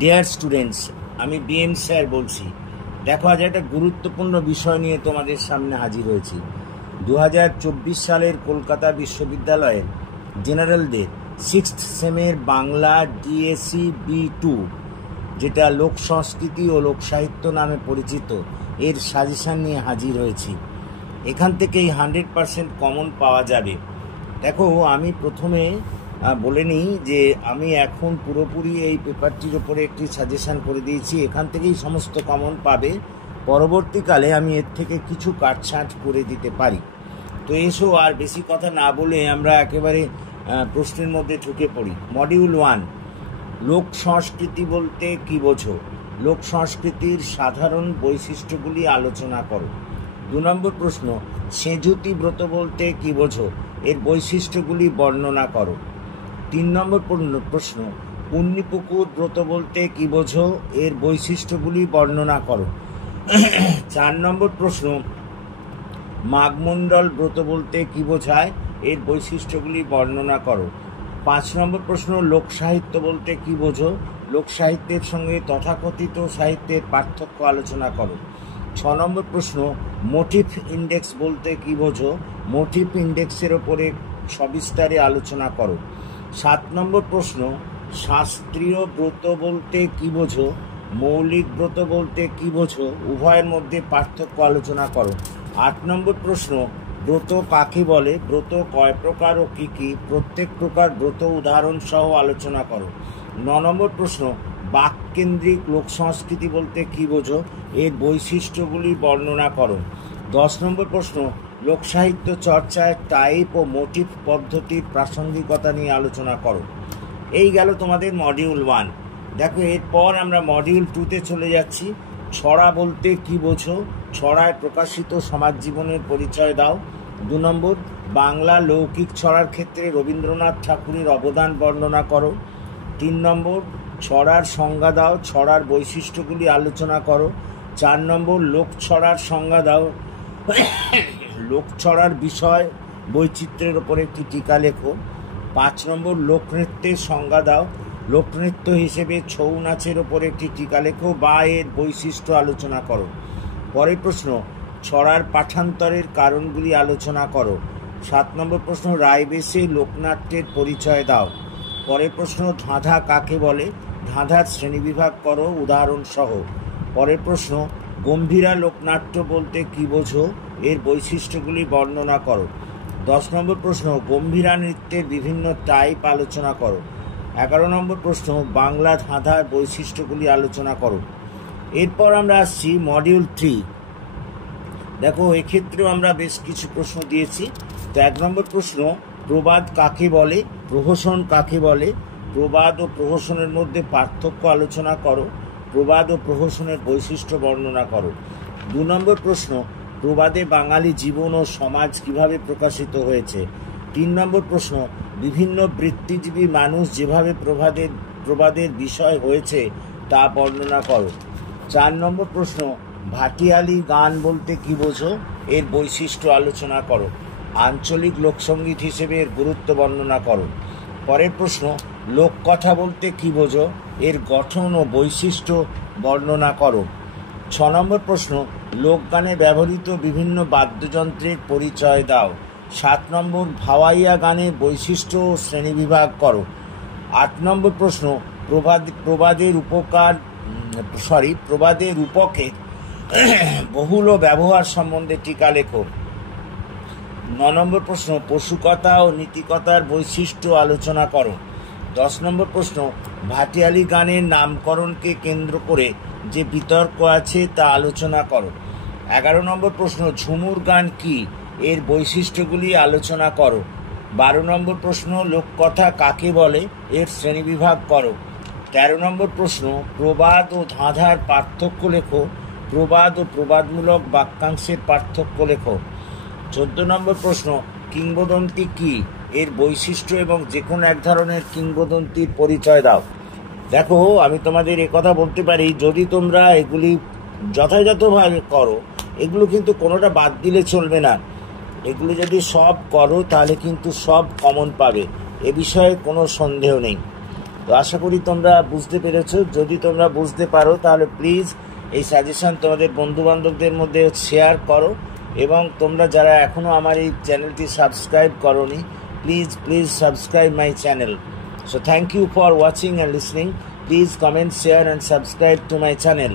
Dear students, আমি BM sir বলছি। দেখো, আজ একটা গুরুত্বপূর্ণ বিষয় নিয়ে তোমাদের সামনে হাজির হয়েছি। 2024 সালের কলকাতা বিশ্ববিদ্যালয়ের জেনারেলদের 6th সেমের বাংলা ডিএসসি B2, যেটা লোক সংস্কৃতি ও লোক সাহিত্য নামে পরিচিত, এর সাজেশান নিয়ে হাজির হয়েছি। এখান থেকেই 100% কমন পাওয়া যাবে। দেখো, আমি প্রথমে বলে নিই যে আমি এখন পুরোপুরি এই পেপারটির ওপরে একটি সাজেশান করে দিয়েছি। এখান থেকেই সমস্ত কমন পাবে। পরবর্তীকালে আমি এর থেকে কিছু কাটছাঁট করে দিতে পারি। তো এসো আর বেশি কথা না বলে আমরা একেবারে প্রশ্নের মধ্যে ঢুকে পড়ি। মডিউল 1, লোক সংস্কৃতি বলতে কী বোঝো? লোক সংস্কৃতির সাধারণ বৈশিষ্ট্যগুলি আলোচনা করো। 2 নম্বর প্রশ্ন, সেঁজুতি ব্রত বলতে কী বোঝো? এর বৈশিষ্ট্যগুলি বর্ণনা করো। 3 নম্বর প্রশ্ন, পুণ্যিপুকুর ব্রত বলতে কী বোঝো? এর বৈশিষ্ট্যগুলি বর্ণনা করো। 4 নম্বর প্রশ্ন, মাঘমণ্ডল ব্রত বলতে কী বোঝায়? এর বৈশিষ্ট্যগুলি বর্ণনা করো। 5 নম্বর প্রশ্ন, লোক সাহিত্য বলতে কী বোঝো? লোক সাহিত্যের সঙ্গে তথাকথিত সাহিত্যের পার্থক্য আলোচনা করো। 6 নম্বর প্রশ্ন, মোটিভ ইন্ডেক্স বলতে কী বোঝো? মোটিভ ইন্ডেক্সের ওপরে সবিস্তারে আলোচনা করো। 7 নম্বর প্রশ্ন, শাস্ত্রীয় ব্রত বলতে কী বোঝো? মৌলিক ব্রত বলতে কী বোঝো? উভয়ের মধ্যে পার্থক্য আলোচনা করো। 8 নম্বর প্রশ্ন, ব্রত কাকে বলে? ব্রত কয় প্রকার ও কী কী? প্রত্যেক প্রকার ব্রত উদাহরণ সহ আলোচনা করো। 9 নম্বর প্রশ্ন, বাককেন্দ্রিক লোক সংস্কৃতি বলতে কী বোঝো? এর বৈশিষ্ট্যগুলি বর্ণনা করো। 10 নম্বর প্রশ্ন, লোক সাহিত্য চর্চায় টাইপ ও মোটিভ পদ্ধতির প্রাসঙ্গিকতা নিয়ে আলোচনা করো। এই গেল তোমাদের মডিউল 1। দেখো, এরপর আমরা মডিউল 2তে চলে যাচ্ছি। ছড়া বলতে কী বোঝো? ছড়ায় প্রকাশিত সমাজ জীবনের পরিচয় দাও। 2 নম্বর, বাংলা লৌকিক ছড়ার ক্ষেত্রে রবীন্দ্রনাথ ঠাকুরের অবদান বর্ণনা করো। 3 নম্বর, ছড়ার সংজ্ঞা দাও, ছড়ার বৈশিষ্ট্যগুলি আলোচনা করো। 4 নম্বর, লোক ছড়ার সংজ্ঞা দাও, লোক ছড়ার বিষয় বৈচিত্র্যের ওপর একটি টিকা লেখো। 5 নম্বর, লোকনৃত্যের সংজ্ঞা দাও, লোকনৃত্য হিসেবে ছৌ নাচের ওপর একটি টিকা লেখো বা এর বৈশিষ্ট্য আলোচনা করো। পরের প্রশ্ন, ছড়ার পাঠান্তরের কারণগুলি আলোচনা করো। 7 নম্বর প্রশ্ন, রায়বেশে লোকনাট্যের পরিচয় দাও। পরের প্রশ্ন, ধাঁধা কাকে বলে? ধাঁধার শ্রেণীবিভাগ করো উদাহরণ সহ। পরের প্রশ্ন, গম্ভীরা লোকনাট্য বলতে কী বোঝো? এর বৈশিষ্ট্যগুলি বর্ণনা করো। 10 নম্বর প্রশ্ন, গম্ভীরা নৃত্যের বিভিন্ন টাইপ আলোচনা করো। 11 নম্বর প্রশ্ন, বাংলা ধাঁধার বৈশিষ্ট্যগুলি আলোচনা করো। এরপর আমরা আসছি মডিউল 3। দেখো, এক্ষেত্রেও আমরা বেশ কিছু প্রশ্ন দিয়েছি। তো 1 নম্বর প্রশ্ন, প্রবাদ কাকে বলে? প্রহসন কাকে বলে? প্রবাদ ও প্রহসনের মধ্যে পার্থক্য আলোচনা করো। প্রবাদ ও প্রহসনের বৈশিষ্ট্য বর্ণনা করো। 2 নম্বর প্রশ্ন, প্রবাদে বাঙালি জীবন ও সমাজ কিভাবে প্রকাশিত হয়েছে। 3 নম্বর প্রশ্ন, বিভিন্ন বৃত্তিজীবী মানুষ যেভাবে প্রবাদের বিষয় হয়েছে তা বর্ণনা করো। 4 নম্বর প্রশ্ন, ভাটিয়ালি গান বলতে কী বোঝো? এর বৈশিষ্ট্য আলোচনা করো। আঞ্চলিক লোকসঙ্গীত হিসেবে এর গুরুত্ব বর্ণনা করো। পরের প্রশ্ন, লোককথা বলতে কী বোঝো? এর গঠন ও বৈশিষ্ট্য বর্ণনা করো। 6 নম্বর প্রশ্ন, লোকগানে ব্যবহৃত বিভিন্ন বাদ্যযন্ত্রের পরিচয় দাও। 7 নম্বর, ভাওয়াইয়া গানের বৈশিষ্ট্য ও শ্রেণীবিভাগ করো। 8 নম্বর প্রশ্ন, প্রবাদের রূপকের বহুল ব্যবহার সম্বন্ধে টিকা লেখো। 9 নম্বর প্রশ্ন, পশুকথা ও নীতিকথার বৈশিষ্ট্য আলোচনা করো। 10 নম্বর প্রশ্ন, ভাটিয়ালি গানের নামকরণকে কেন্দ্র করে যে বিতর্ক আছে তা আলোচনা করো। 11 নম্বর প্রশ্ন, ঝুমুর গান কি? এর বৈশিষ্ট্যগুলি আলোচনা করো। 12 নম্বর প্রশ্ন, লোককথা কাকে বলে? এর শ্রেণীবিভাগ করো। 13 নম্বর প্রশ্ন, প্রবাদ ও ধাঁধার পার্থক্য লেখো। প্রবাদ ও প্রবাদমূলক বাক্যাংশের পার্থক্য লেখো। 14 নম্বর প্রশ্ন, কিংবদন্তি কি? এর বৈশিষ্ট্য এবং যে কোনো এক ধরনের কিংবদন্তির পরিচয় দাও। দেখো, আমি তোমাদের কথা বলতে পারি, যদি তোমরা এগুলি যথাযথভাবে করো, এগুলো কিন্তু কোনোটা বাদ দিলে চলবে না। এগুলো যদি সব করো তাহলে কিন্তু সব কমন পাবে, এ বিষয়ে কোনো সন্দেহ নেই। তো আশা করি তোমরা বুঝতে পেরেছো। যদি তোমরা বুঝতে পারো তাহলে প্লিজ এই সাজেশন তোমাদের বন্ধুবান্ধবদের মধ্যে শেয়ার করো, এবং তোমরা যারা এখনও আমার এই চ্যানেলটি সাবস্ক্রাইব করোনি, please subscribe my channel. So thank you for watching and listening. Please comment, share and subscribe to my channel.